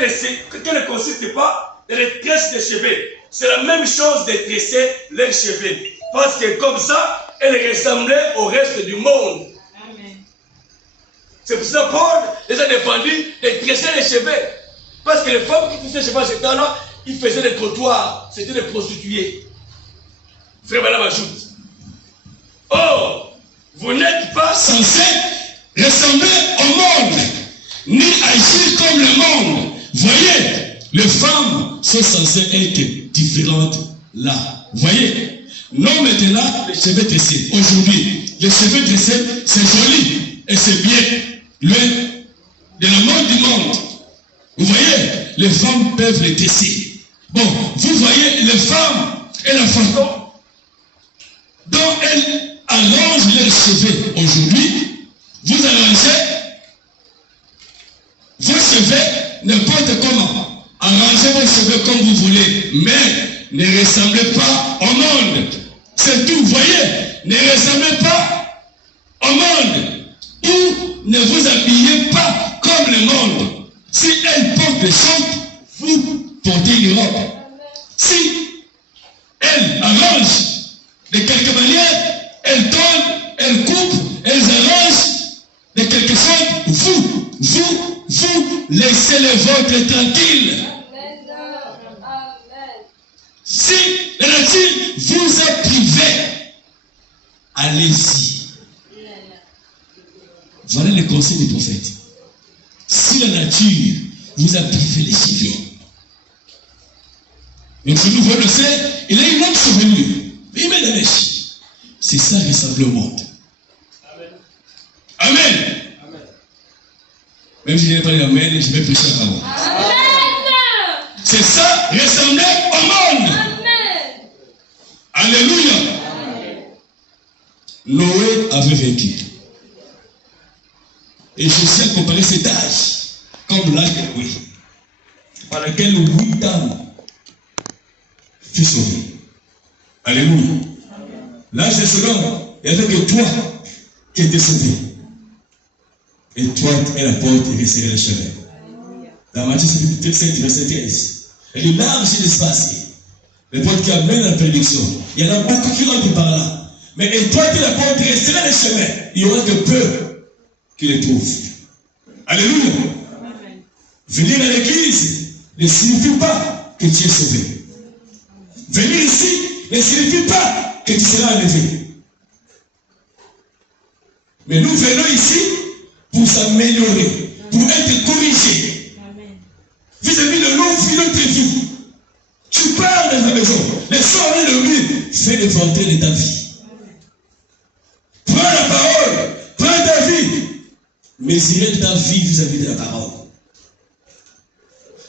qu'elle ne consiste pas dans les tresses de cheveux. C'est la même chose de tresser leurs cheveux. Parce que comme ça, elle ressemblait au reste du monde. Amen. C'est pour ça que Paul les a défendus de tresser les cheveux. Parce que les femmes qui tressaient les cheveux à ce temps-là, ils faisaient des trottoirs. C'était des prostituées. Frère Madame ajoute. Oh, vous n'êtes pas censés ressembler au monde, ni agir comme le monde. Voyez, les femmes sont censées être différentes là. Voyez, non maintenant les cheveux tressés. Aujourd'hui, les cheveux tressés, c'est joli et c'est bien. Loin de la mode du monde. Vous voyez, les femmes peuvent les tresser. Bon, vous voyez les femmes et la façon dont elles arrangent leurs cheveux aujourd'hui. Vous arrangez vos cheveux n'importe comment. Arrangez vos cheveux comme vous voulez, mais ne ressemblez pas au monde. C'est tout, vous voyez. Ne ressemblez pas au monde. Ou ne vous habillez pas comme le monde. Si elle porte des shorts, vous portez une robe. Si elle arrange de quelque manière, elle tourne, elle coupe, elle arrange de quelque sorte, vous laissez les vôtres tranquilles. Si la nature vous a privé, allez-y. Voilà le conseil du prophète. Si la nature vous a privé les cheveux, donc ce nouveau le sait, il a une autre chevelure. Il met la mèche. C'est ça ressemble au monde. Amen. Amen. Même si je n'ai pas dit Amen, je vais prêcher à parole. C'est ça ressembler au monde. Amen. Alléluia. Amen. Noé avait vaincu. Et Jésus a comparé cet âge comme l'âge de Noé, par lequel 8 ans fut sauvé. Alléluia. L'âge de Sodome, il n'y avait que toi qui étais sauvé. Et toi et la porte et resserrer les cheveux. Dans Matthieu 7, verset 15. Elle est large l'espace. Les portes qui amènent à la prédiction. Il y en a beaucoup qui rentrent par là. Mais et toi et la porte et resserrer les chemins. Il y aura que peu qui les trouvent. Alléluia. Amen. Venir à l'église ne signifie pas que tu es sauvé. Venir ici ne signifie pas que tu seras enlevé. Mais nous venons ici pour s'améliorer, pour être corrigés. Vis-à-vis de notre vie. Tu pars de ta maison, les soirs de lui, fais l'inventaire de ta vie. Prends la parole, prends ta vie, mesurez ta vie vis-à-vis de la parole.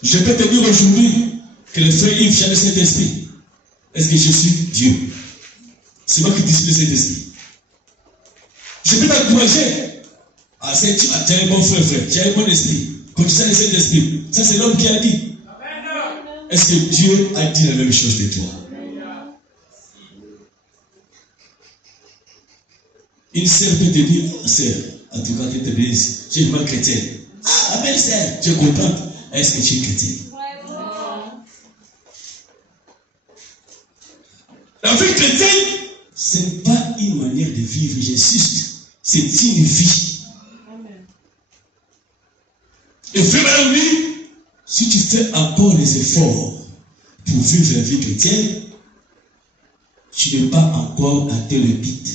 Je peux te dire aujourd'hui que le frère Yves jamais cet esprit. Est-ce que je suis Dieu? C'est moi qui discipline cet esprit. Je peux t'encourager. Ah, tu as un bon frère, tu as un bon esprit. Quand tu sais cet esprit, ça c'est l'homme qui a dit. Est-ce que Dieu a dit la même chose de toi? Une sœur peut te dire, sœur, en tout cas, tu te bénisse, tu es vraiment chrétien. Ah, amen, sœur, tu es contente. Est-ce que tu es chrétien? La vie chrétienne, ce n'est pas une manière de vivre, j'insiste. C'est une vie. Amen. Et frère, madame, lui, si tu fais encore des efforts pour vivre la vie chrétienne, tu n'es pas encore atteint le but.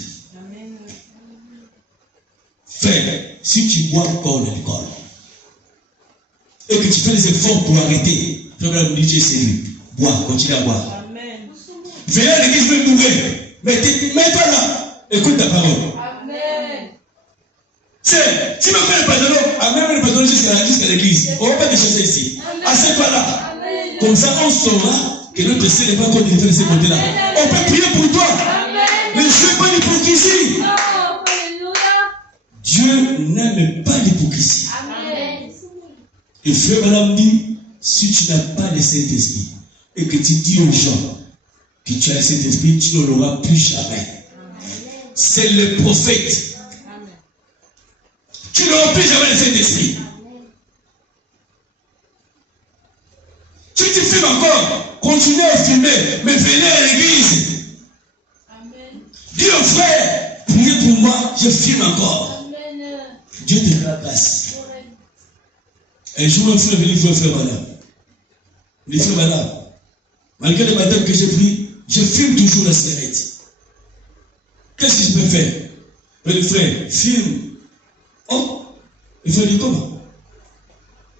Frère, si tu bois encore l'alcool et que tu fais des efforts pour arrêter, frère, madame, tu es sérieux. Bois, continue à boire. Amen. Venez à l'église, me mourir. Mais mets-toi là, écoute ta parole. Amen. C'est, si tu me fais le pantalon, amène le pantalon jusqu'à l'église. On ne va pas te chasser ici. Assieds-toi là. Amen. Comme ça, on saura que notre ciel n'est pas encore délivré de ce côté-là. On peut prier pour toi. Amen. Mais je ne suis pas l'hypocrisie. Dieu n'aime pas l'hypocrisie. Amen. Et frère, madame dit, si tu n'as pas le Saint-Esprit et que tu dis aux gens que tu as le Saint-Esprit, tu ne l'auras plus jamais. C'est le prophète. Amen. Tu n'auras plus jamais le Saint-Esprit. encore, continuez à fumer, mais venez à l'église. Dis au frère, priez pour moi, je fume encore. Amen. Dieu te fera grâce. Un jour, un frère est venu, il faut faire madame. Il dit, madame, malgré le matin que j'ai pris, je fume toujours la cigarette. Qu'est-ce que je peux faire? Le frère, fume. Oh, il faut dire comment?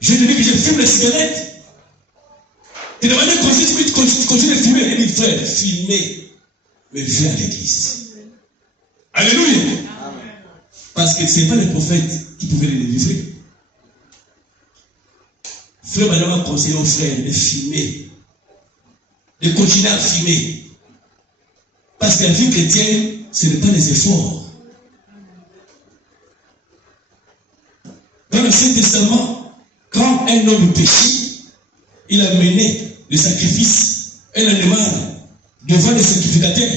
Je te dis que je fume la cigarette. Tu demandes de continuer de fumer. Il dit, frère, fumez, mais viens à l'église. Alléluia. Amen. Parce que ce n'est pas les prophètes qui pouvaient les délivrer. Frère, madame a conseillé aux frères de fumer, de continuer à fumer. Parce que la vie chrétienne, ce n'est pas les efforts. Dans l'Ancien Testament, quand un homme péchait, il a mené le sacrifice, un animal, devant le sacrificateur.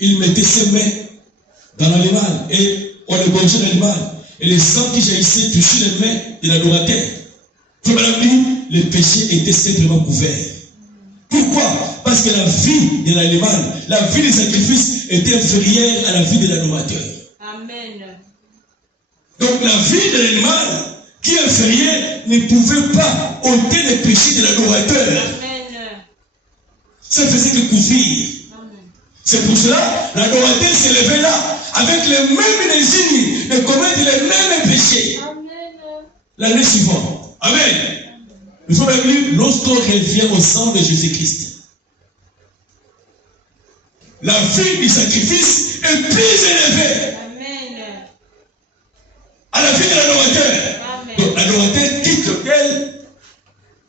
Il mettait ses mains dans l'animal et on égorgeait l'animal. Et les sangs qui jaillissaient touchaient les mains de l'adorateur. Comme la Bible, le péché était simplement couvert. Pourquoi? Parce que la vie de l'animal, la vie du sacrifice était inférieure à la vie de l'adorateur. Amen. Donc la vie de l'animal qui est inférieure ne pouvait pas ôter les péchés de l'adorateur. Amen. Ça faisait que couvrir. C'est pour cela l'adorateur s'est levé là avec les mêmes désirs de commettre les mêmes péchés. L'année suivante. Amen. Il faut bien lire lorsqu'on revient au sang de Jésus-Christ. La vie du sacrifice est plus élevée. Amen. À la vie de l'adorateur. Donc l'adorateur quitte lequel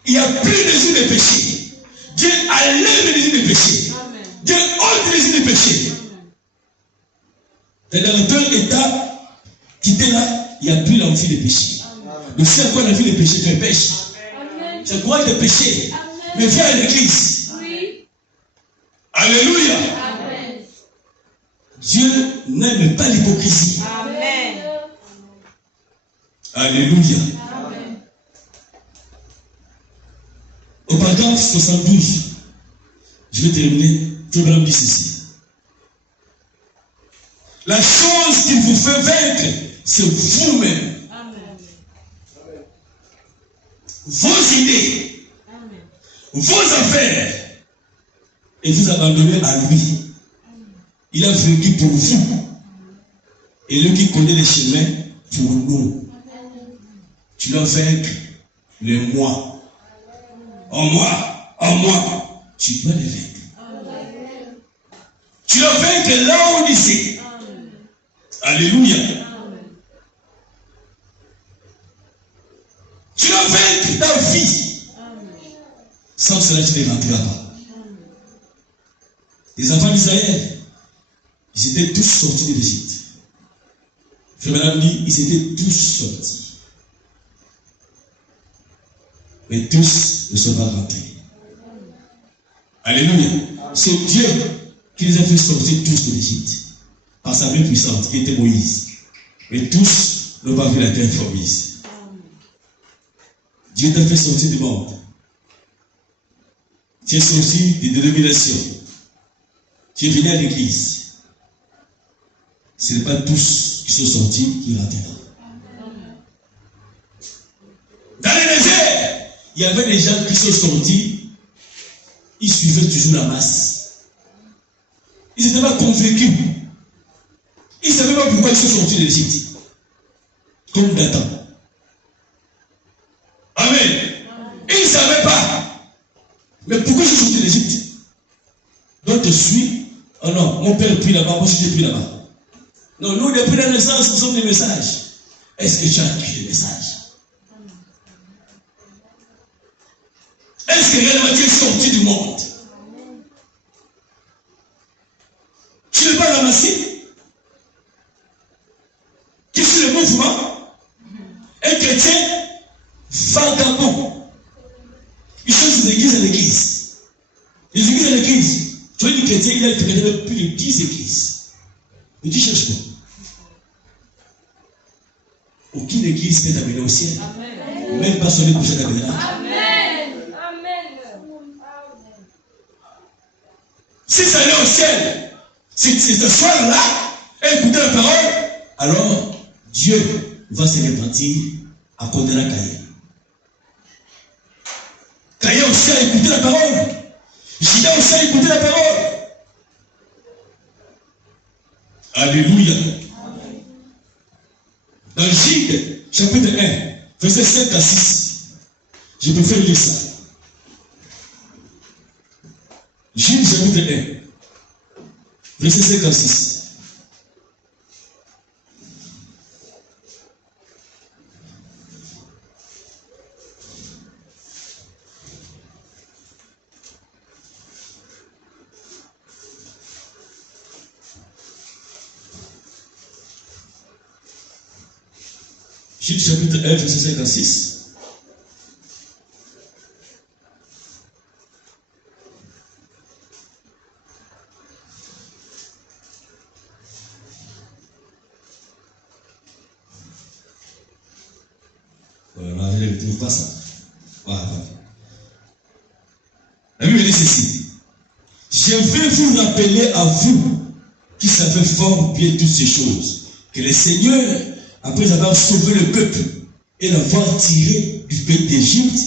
il n'y a plus de désir de péché. Dieu enlève les désirs de péché. Dieu ôte les désirs de péché. L'adorateur état quitté là, il n'y a plus l'envie de péché. Donc c'est à quoi la vie de péché? Tu pêches. C'est quoi de péché? Mais viens à l'église. Oui. Alléluia. Amen. Dieu n'aime pas l'hypocrisie. Amen. Alléluia. Amen. Au paragraphe 72, je vais terminer. Je vais vous dire ceci. La chose qui vous fait vaincre, c'est vous-même. Vos idées, amen, vos affaires, et vous abandonnez à lui. Il a vaincu pour vous. Et lui qui connaît les chemins pour nous. Tu dois vaincre le moi. En moi, tu dois les vaincre. Tu dois vaincre là où on disait. Alléluia. Tu dois vaincre ta vie. Sans cela, tu ne rentreras pas. Les enfants d'Israël, ils étaient tous sortis de l'Égypte. Frère Madame dit, ils étaient tous sortis. Mais tous ne sont pas rentrés. Alléluia. C'est Dieu qui les a fait sortir tous de l'Égypte. Par sa main puissante, qui était Moïse. Mais tous n'ont pas vu la terre promise. Dieu t'a fait sortir du monde. Tu es sorti des dénominations. Tu es venu à l'église. Ce n'est pas tous qui sont sortis qui rentreront. Dans les déserts, il y avait des gens qui sont sortis. Ils suivaient toujours la masse. Ils n'étaient pas convaincus. Ils ne savaient pas pourquoi ils sont sortis de l'Égypte. Comme Dathan. Amen. Ils ne savaient pas. Mais pourquoi je suis sorti d'Égypte? Donc je suis. Oh non, mon père est pris là-bas, moi aussi j'ai pris là-bas. Non, nous, depuis la naissance, nous sommes des messages. Est-ce que tu as pris les messages? Est-ce que réellement tu es sorti du monde? Tu n'es pas ramassé? Tu suis le mouvement? Un chrétien vagabond. Ils sont d'église en église. Les églises en église. Tu vois, les chrétiens, il a traité plus de 10 églises. Mais tu cherches quoi? Aucune église peut t'amener au ciel. Amen. Même pas son épouse t'amènera. Amen. Amen. Si ça allait au ciel, si ce soir-là, et écouter la parole, alors Dieu va se repentir à cause de la Caïn. Caïn aussi a écouté la parole. Judas aussi a écouté la parole. Alléluia. Dans Jude, chapitre 1, verset 5 à 6, je préfère lire ça. Jude, chapitre 1, verset 5 à 6. Jude chapitre 1, verset 56. Voilà, je ne trouve pas ça. Voilà. La Bible dit ceci. Je vais vous rappeler à vous qui savez fort bien toutes ces choses, que le Seigneur, après avoir sauvé le peuple et l'avoir tiré du pays d'Égypte,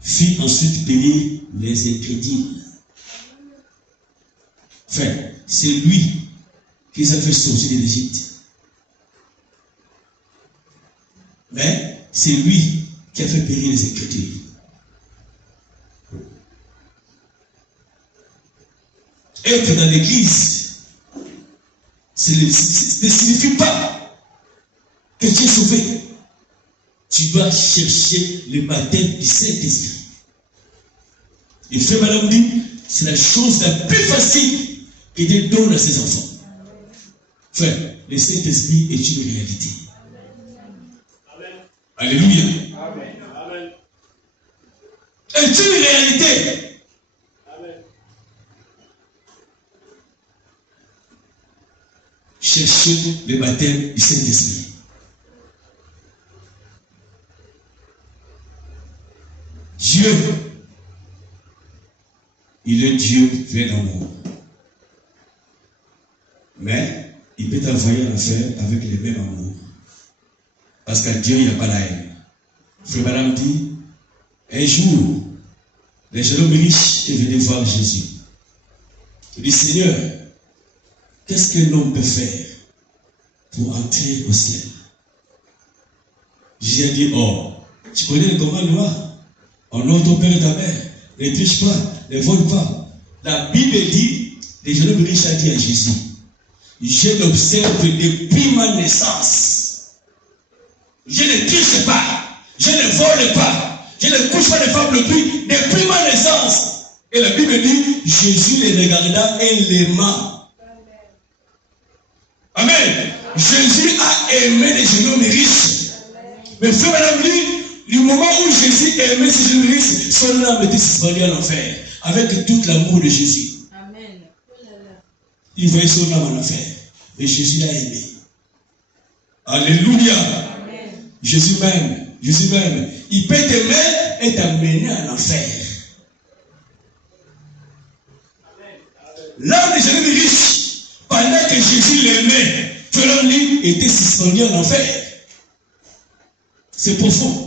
fit ensuite périr les incrédules. Enfin, c'est lui qui les a fait sortir de l'Égypte. Mais c'est lui qui a fait périr les incrédules. Être dans l'église, ce ne signifie pas que tu es sauvé. Tu dois chercher le baptême du Saint-Esprit. Et frère madame dit, c'est la chose la plus facile que Dieu donne à ses enfants. Frère, le Saint-Esprit est une réalité. Amen. Alléluia. Amen. Est une réalité. Amen. Cherchez le baptême du Saint-Esprit. Dieu, il est Dieu plein d'amour. Mais il peut t'envoyer en enfer avec le même amour. Parce qu'à Dieu, il n'y a pas la haine. Frère madame dit, un jour, les jeunes hommes riches est venu voir Jésus. Il dit, Seigneur, qu'est-ce qu'un homme peut faire pour entrer au ciel? Jésus a dit, oh, tu connais les commandements? Honore ton père et ta mère, ne triche pas, ne vole pas. La Bible dit, les jeunes hommes riches a dit à Jésus, je l'observe depuis ma naissance. Je ne triche pas, je ne vole pas, je ne couche pas de femmes depuis ma naissance. Et la Bible dit, Jésus les regarda et l'aima. Amen. Jésus a aimé les jeunes hommes riches. Mais frère madame dit, du moment où Jésus aimait ces jeunes riches, son âme était suspendue à l'enfer, avec tout l'amour de Jésus. Amen. Il voyait son âme en enfer, mais Jésus l'a aimé. Alléluia. Amen. Jésus m'aime. Il peut t'aimer et t'amener en enfer. L'âme des jeunes riches, pendant que Jésus l'aimait, frère lui était suspendu en enfer. C'est profond.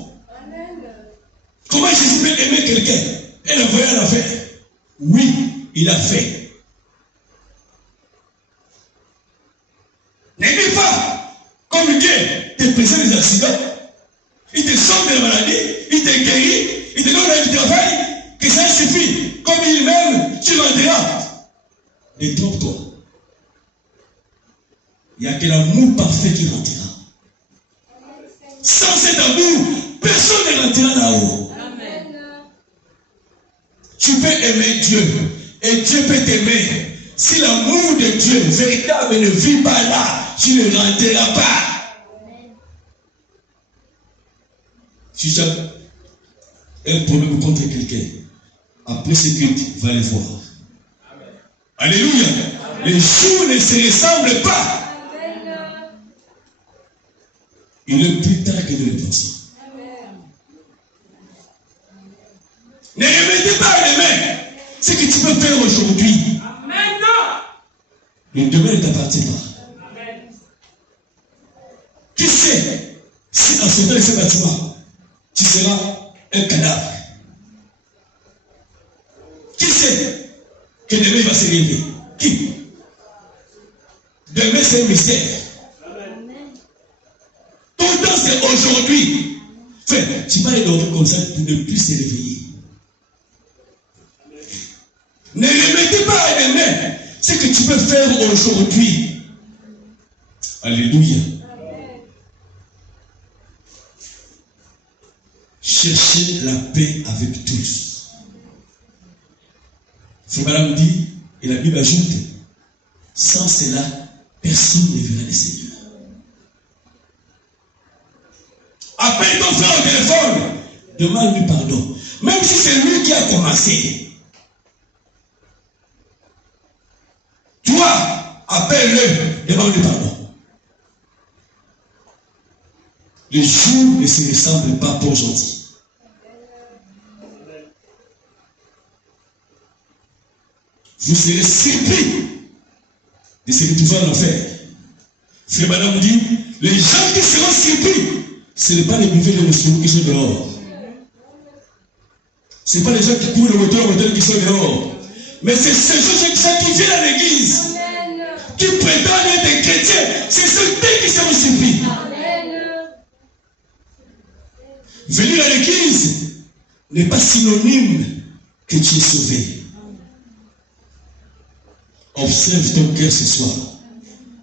Comment Jésus peut aimer quelqu'un et l'envoyer en enfer? Oui, il a fait. N'aimez pas, comme Dieu te présente des accidents, il te sauve de la maladie, il te guérit, il te donne du travail, que ça suffit. Comme il m'aime, tu m'aideras. Ne trompe-toi. Il n'y a que l'amour parfait qui rentrera. Sans cet amour, personne ne rentrera là-haut. Tu peux aimer Dieu et Dieu peut t'aimer. Si l'amour de Dieu véritable ne vit pas là, tu ne rentreras pas. Si tu as un problème contre quelqu'un, après ce culte, va le voir. Amen. Alléluia. Amen. Les jours ne se ressemblent pas. Amen. Il est plus tard que nous le pensons. Ne remettez pas les mains ce que tu peux faire aujourd'hui. Amen. Le demain ne t'appartient pas. Amen. Qui sait si en sortant de ce bâtiment, tu seras un cadavre? Qui sait que demain il va se réveiller? Qui? Demain c'est un mystère. Tout le temps c'est aujourd'hui. Frère, tu vas aller dormir comme ça pour ne plus se réveiller. Ne remettez pas à demain ce que tu peux faire aujourd'hui. Alléluia. Cherchez la paix avec tous. Frère Madame dit, et la Bible ajoute, sans cela, personne ne verra le Seigneur. Appelle ton frère au téléphone, demande-lui pardon. Même si c'est lui qui a commencé. Toi, appelle-le, demande-lui pardon. Les jours ne se ressemblent pas pour aujourd'hui. Vous serez surpris de ce que tu vas en faire. Frère Madame dit, les gens qui seront surpris, ce n'est pas les buveurs de l'eau qui sont dehors. Ce n'est pas les gens qui courent le moteur qui sont dehors. Mais c'est ces gens qui viennent à l'église, qui prétendent être des chrétiens. C'est ceux qui seront surpris. Venir à l'église n'est pas synonyme que tu es sauvé. Observe ton cœur ce soir.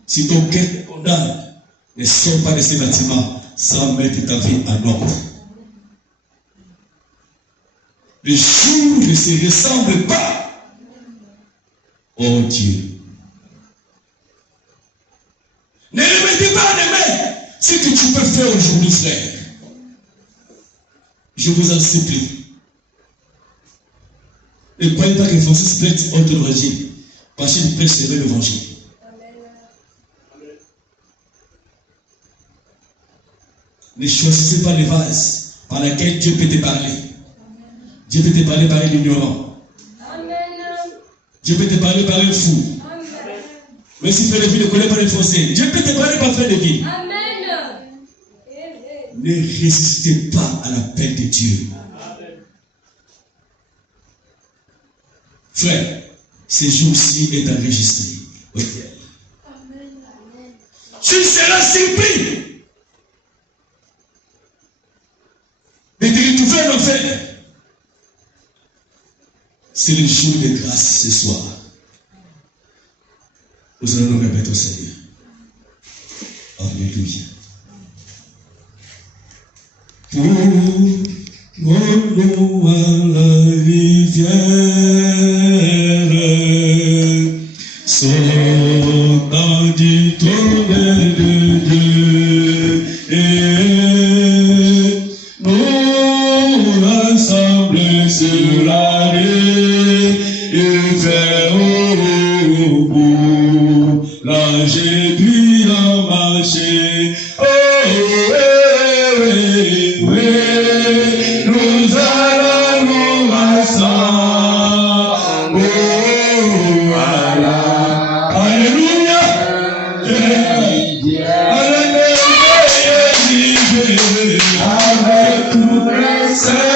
Si ton cœur te condamne, ne sors pas de ces bâtiments sans mettre ta vie en ordre. Les jours ne se ressemblent pas. Oh Dieu. Ne remettez pas à demain ce que tu peux faire aujourd'hui, frère. Je vous en supplie. Ne croyez pas que Francis prête autre évangile. Parce qu'il prêche l'évangile. Ne choisissez pas les vases par lesquels Dieu peut te parler. Dieu peut te parler par un ignorant. Dieu peut te parler par un fou. Mais si frère de vie ne connaît pas les français, Dieu peut te parler par frère de vie. Ne résistez pas à l'appel de Dieu. Frère, ce jour-ci est enregistré. Tu seras surpris de te retrouver en enfer. C'est le jour de grâce ce soir. Nous allons nous remettre au Seigneur. Alléluia. Pour mon nom à la rivière, sortant du trône de Dieu, et nous rassemblons sur la rive, et vers au bout, là j'ai pu en marcher. Nous allons nous rassembler. Alléluia. Avec tous les saints.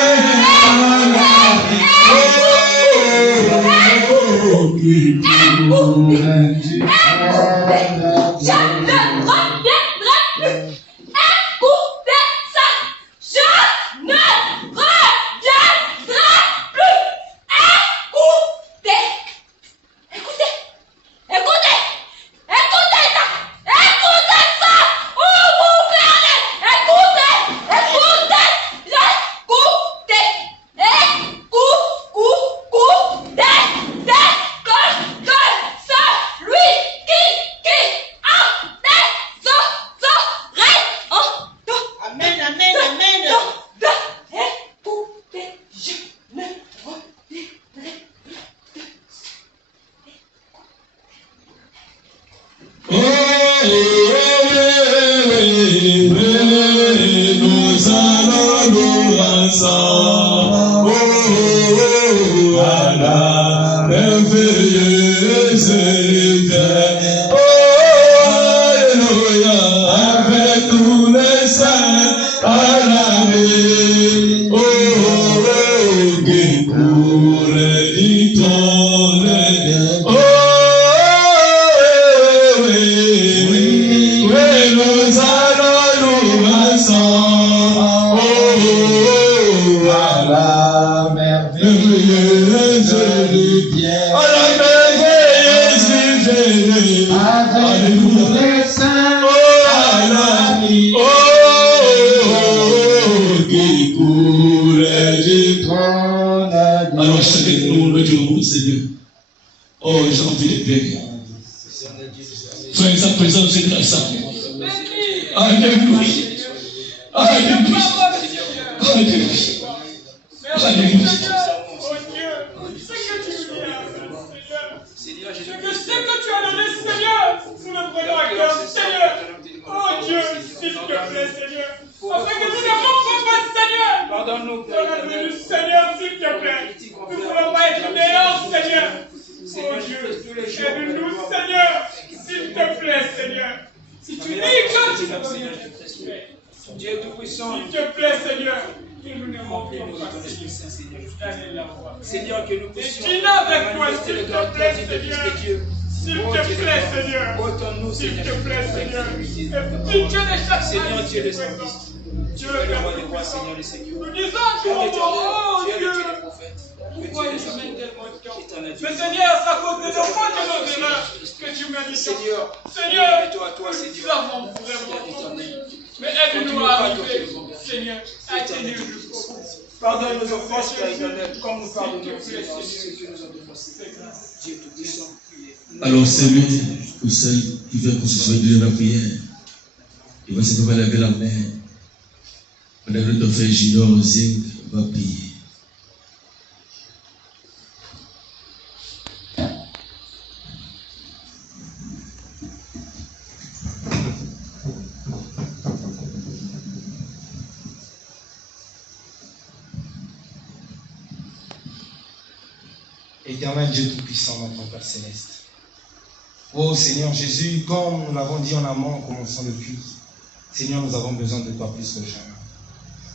la merveilleuse lumière. À la merveilleuse lumière. Avec tous les saints, à la nuit, qui coule du trône. Alors chacun de nous le Dieu, Seigneur. Oh, j'ai envie de bénir. Soyez sa présence, c'est grâce à vous. Alléluia. Alléluia. Alléluia. Alléluia. Seigneur, ce que tu as donné, Seigneur, nous le prenons à cœur, Seigneur. Oh Dieu, s'il te plaît, Seigneur. Afin que nous ne manquons pas, Seigneur. Pardonne-nous, Pardonne-nous, Seigneur, s'il te plaît. Nous ne voulons pas être meilleurs, Seigneur. Oh Dieu, aide-nous, Seigneur. S'il te plaît, Seigneur. Si tu dis que tu nous donnes, Dieu Tout-Puissant, s'il te plaît, Seigneur. Que nous ne manquons remplis-nous de pas, ton Esprit Saint, Seigneur. Seigneur. Seigneur, que nous puissions Et avec toi, manifester s'il le te grand plaît, de Fils Seigneur. de Dieu. S'il Oh, te Dieu de plaît, gloire. Seigneur. Ôte-nous, S'il Seigneur, te plaît, Seigneur. activité de Et ta pitié parole. de chaque Seigneur, Dieu des présent. Saints, Dieu tu es le Père roi des rois, Tout-Puissant. Seigneur des Seigneurs. Nous disons Tu es pour l'éternel, oh tu es le Dieu. Dieu des prophètes, le Pourquoi Dieu il des se met hommes. tellement de temps? Éternel Dieu. Mais Seigneur, c'est à cause de nos fautes et nos erreurs que tu m'as dit ça. Seigneur, Seigneur, toi, nous Seigneur. avons vraiment compris. Mais aide-nous à arriver, Seigneur, à tenir jusqu'au bout. Pardonne nos offenses, Père éternel, comme nous pardonnons Seigneur, ceux qui nous ont offensés. Dieu Tout-Puissant. Alors celui ou celle qui veut qu'on se soit de la prière, il va simplement laver la main. On a le temps de faire Junior Zing, on va prier. Éternel Dieu Tout-Puissant, notre Père Céleste. Oh Seigneur Jésus, comme nous l'avons dit en amont en commençant le culte, Seigneur, nous avons besoin de toi plus que jamais.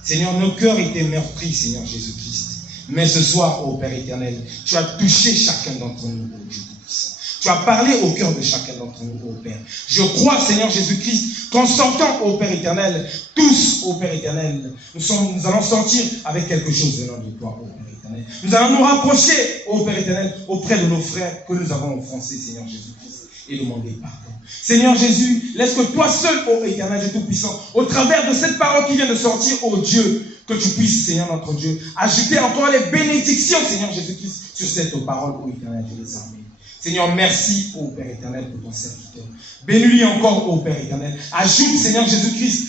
Seigneur, nos cœurs étaient meurtris, Seigneur Jésus-Christ. Mais ce soir, ô Père éternel, tu as touché chacun d'entre nous, ô Dieu Tout-Puissant. Tu as parlé au cœur de chacun d'entre nous, ô Père. Je crois, Seigneur Jésus-Christ, qu'en sortant, ô Père éternel, tous, ô Père éternel, nous allons sortir avec quelque chose venant de toi, ô Père éternel. Nous allons nous rapprocher, ô Père éternel, auprès de nos frères que nous avons offensés, Seigneur Jésus-Christ, et demander pardon. Seigneur Jésus, laisse que toi seul, ô éternel Dieu Tout-Puissant, au travers de cette parole qui vient de sortir, ô Dieu, que tu puisses, Seigneur notre Dieu, ajouter encore les bénédictions, Seigneur Jésus-Christ, sur cette parole, ô éternel Dieu des armées. Seigneur, merci, ô Père éternel, pour ton serviteur. Bénis-lui encore, ô Père éternel. Ajoute, Seigneur Jésus-Christ,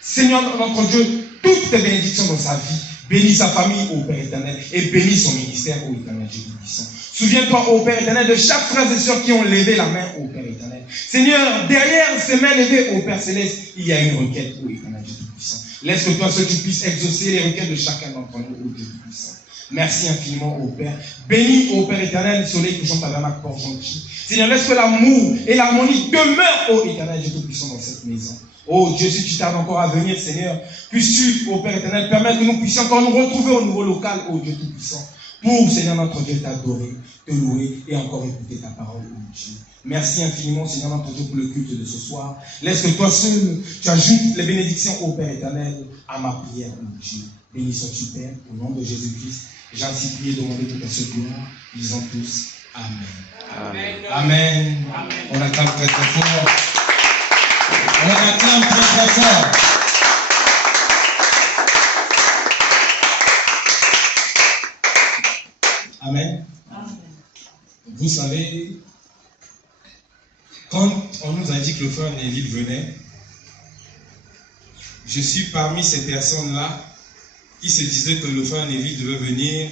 Seigneur notre Dieu, toutes tes bénédictions dans sa vie. Bénis sa famille, ô Père éternel, et bénis son ministère, ô éternel Dieu Tout-Puissant. Souviens-toi, ô Père éternel, de chaque frère et sœur qui ont levé la main, ô Père éternel. Seigneur, derrière ces mains levées, ô Père céleste, il y a une requête, ô éternel Dieu Tout-Puissant. Laisse que toi seul tu puisses exaucer les requêtes de chacun d'entre nous, ô Dieu Tout-Puissant. Merci infiniment, ô Père. Bénis, ô Père éternel, soleil touchant tabernacle port gentil. Seigneur, laisse que l'amour et l'harmonie demeurent, ô éternel Dieu Tout-Puissant, dans cette maison. Oh Dieu, si tu tardes encore à venir, Seigneur, puisses-tu, ô Père éternel, permettre que nous puissions encore nous retrouver au niveau local, ô Dieu Tout-Puissant, pour, Seigneur notre Dieu, t'adorer, te louer et encore écouter ta parole, ô Dieu. Merci infiniment, Seigneur notre Dieu, pour le culte de ce soir. Laisse que toi seul, tu ajoutes les bénédictions, ô Père éternel, à ma prière, ô Dieu. Bénissons-tu, Père, au nom de Jésus-Christ. J'ai ainsi prié, demandé toute ta secours. Disons tous Amen. Amen. Amen. Amen. On acclame très très fort. On acclame très très fort. Amen. Vous savez, quand on nous a dit que le frère Neville venait, je suis parmi ces personnes-là qui se disaient que le frère Neville devait venir.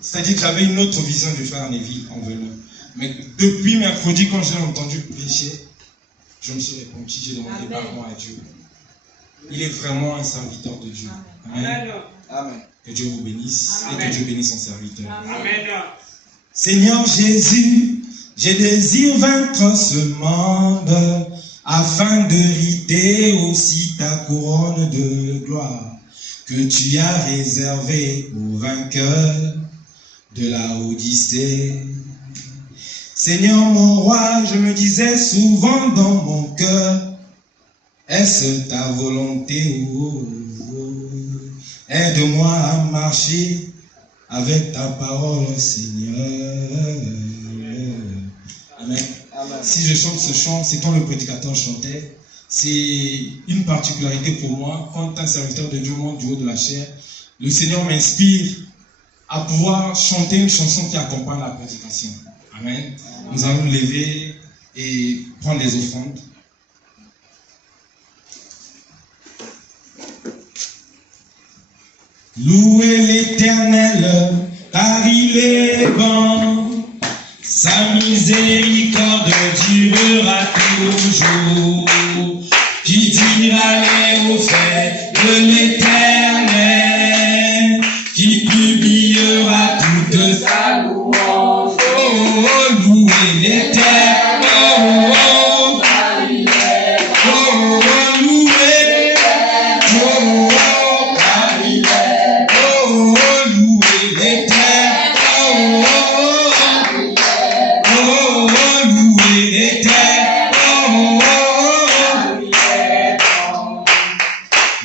C'est-à-dire que j'avais une autre vision du frère Neville en venant. Mais depuis mercredi, quand j'ai entendu prêcher, je me suis repenti, j'ai demandé pardon à Dieu. Il est vraiment un serviteur de Dieu. Amen. Amen. Que Dieu vous bénisse. Amen. Et que Dieu bénisse son serviteur. Amen. Seigneur Jésus, je désire vaincre ce monde afin d'hériter aussi ta couronne de gloire que tu as réservée aux vainqueurs de la Odyssée. Seigneur mon roi, je me disais souvent dans mon cœur, est-ce ta volonté Aide-moi à marcher avec ta parole, Seigneur. Amen. Si je chante ce chant, c'est quand le prédicateur chantait. C'est une particularité pour moi. Quand un serviteur de Dieu monte du haut de la chair, le Seigneur m'inspire à pouvoir chanter une chanson qui accompagne la prédication. Amen. Nous allons nous lever et prendre les offrandes. Louez l'Éternel, car il est bon. Sa miséricorde durera toujours. Qui dira les hauts faits de l'Éternel, qui publiera toute sa louange. Oh, louez l'Éternel. Oh,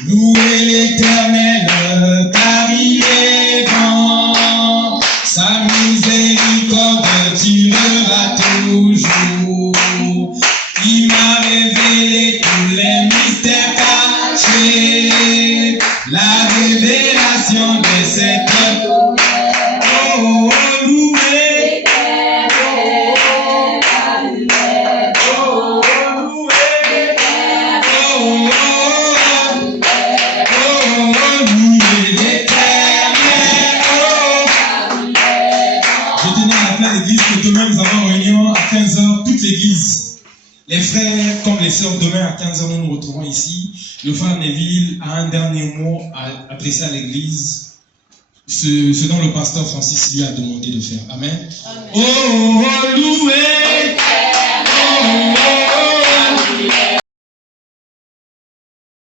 louez l'Éternel. Les frères comme les sœurs, demain à 15h, nous nous retrouvons ici. Le frère Neville a un dernier mot à adresser à l'église, ce dont le pasteur Francis lui a demandé de faire. Amen. Amen. Oh, loué. Oh,